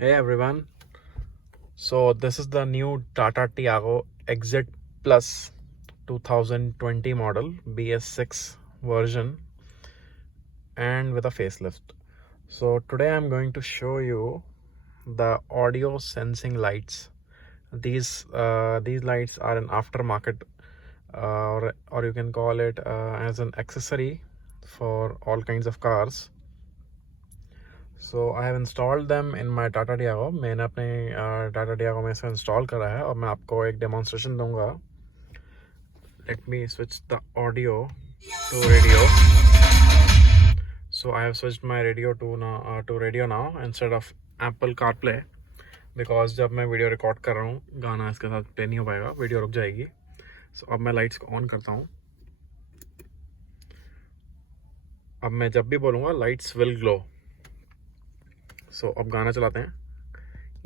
Hey everyone, so this is the new Tata Tiago Exit Plus 2020 model BS6 version and with a facelift. So today I'm going to show you the audio sensing lights. These lights are an aftermarket or you can call it as an accessory for all kinds of cars. So I have installed them in my Tata Tiago. मैंने अपने Tata Tiago में से install करा है और मैं आपको एक डेमोन्स्ट्रेशन दूंगा. Let me switch the audio to radio. So I have switched my radio to radio now instead of Apple CarPlay because जब मैं वीडियो रिकॉर्ड कर रहा हूँ गाना इसके साथ प्ले नहीं हो पाएगा, वीडियो रुक जाएगी. So अब मैं लाइट्स को ऑन करता हूँ. अब मैं जब भी बोलूँगा लाइट्स विल ग्लो. सो अब गाना चलाते हैं.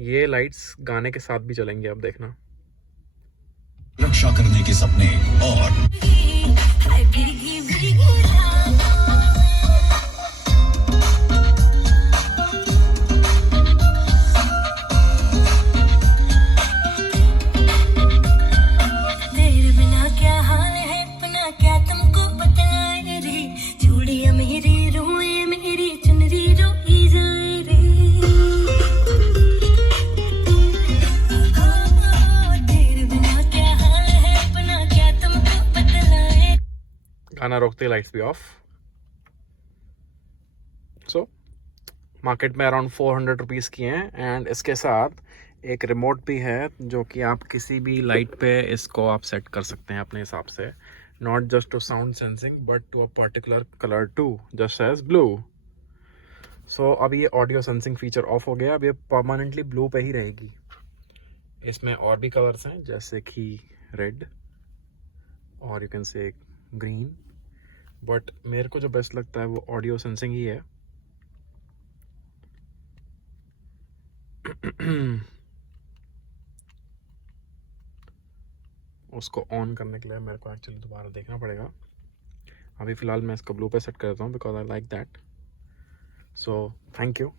ये लाइट्स गाने के साथ भी चलेंगे, अब देखना. रक्षा करने के सपने और गाना रोकते लाइट्स भी ऑफ. सो मार्केट में अराउंड 400 रुपीज़ की हैं एंड इसके साथ एक रिमोट भी है जो कि आप किसी भी लाइट पे इसको आप सेट कर सकते हैं अपने हिसाब से. Not just to sound sensing but to a particular colour too, just as blue. So अब ये ऑडियो सेंसिंग फीचर ऑफ हो गया. अब ये परमानेंटली ब्लू पे ही रहेगी. इसमें और भी कलर्स हैं जैसे कि रेड और you can say green, but मेरे को जो बेस्ट लगता है वो ऑडियो सेंसिंग ही है. उसको ऑन करने के लिए मेरे को एक्चुअली दोबारा देखना पड़ेगा. अभी फ़िलहाल मैं इसको ब्लू पे सेट कर देता हूँ because I like that. So thank you.